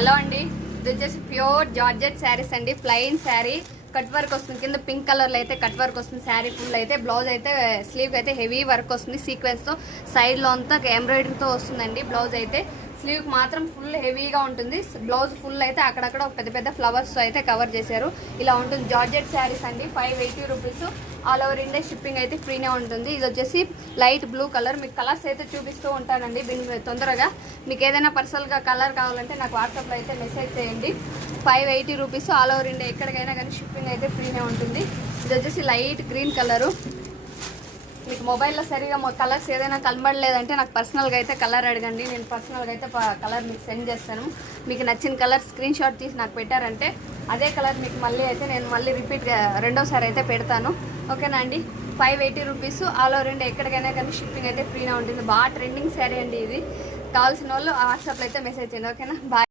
Hello అండి, ఇది వచ్చేసి ప్యూర్ జార్జెట్ శారీస్ అండి. ప్లెయిన్ శారీ కట్ వర్క్ వస్తుంది. కింద పింక్ కలర్లో అయితే కట్ వర్క్ వస్తుంది. శారీ ఫుల్ అయితే బ్లౌజ్ అయితే స్లీవ్ అయితే హెవీ వర్క్ వస్తుంది. సీక్వెన్స్తో సైడ్లో అంతా ఎంబ్రాయిడరీతో వస్తుందండి. బ్లౌజ్ అయితే స్లీవ్ మాత్రం ఫుల్ హెవీగా ఉంటుంది. బ్లౌజ్ ఫుల్ అయితే అక్కడక్కడ పెద్ద పెద్ద ఫ్లవర్స్ అయితే కవర్ చేశారు. ఇలా ఉంటుంది. జార్జెట్ శారీస్ అండి. 580 rupees. All over India shipping అయితే ఫ్రీనే ఉంటుంది. ఇది వచ్చేసి లైట్ బ్లూ కలర్. మీకు కలర్స్ అయితే చూపిస్తూ ఉంటానండి తొందరగా. మీకు ఏదైనా పర్సనల్గా కలర్ కావాలంటే నాకు వాట్సాప్లో అయితే మెసేజ్ చేయండి. 580 రూపీస్. ఆల్ ఓవర్ ఇండియా ఎక్కడికైనా కానీ షిప్పింగ్ అయితే ఫ్రీనే ఉంటుంది. ఇది వచ్చేసి లైట్ గ్రీన్ కలరు. మీకు మొబైల్లో సరిగా కలర్స్ ఏదైనా కనబడలేదంటే నాకు పర్సనల్గా అయితే కలర్ అడగండి. నేను పర్సనల్గా అయితే కలర్ మీకు సెండ్ చేస్తాను. మీకు నచ్చిన కలర్ స్క్రీన్ షాట్ తీసి నాకు పెట్టారంటే అదే కలర్ మీకు నేను మళ్ళీ రిపీట్గా రెండోసారి అయితే పెడతాను. ఓకేనా అండి. 580 రూపీస్. ఆల్ ఓవర్ ఇండియా ఎక్కడికైనా కానీ షిప్పింగ్ అయితే ఫ్రీగా ఉంటుంది. బాగా ట్రెండింగ్ శారీ అండి ఇది. కావాల్సిన వాళ్ళు వాట్సాప్లో అయితే మెసేజ్ చేయండి. ఓకేనా. బాయ్.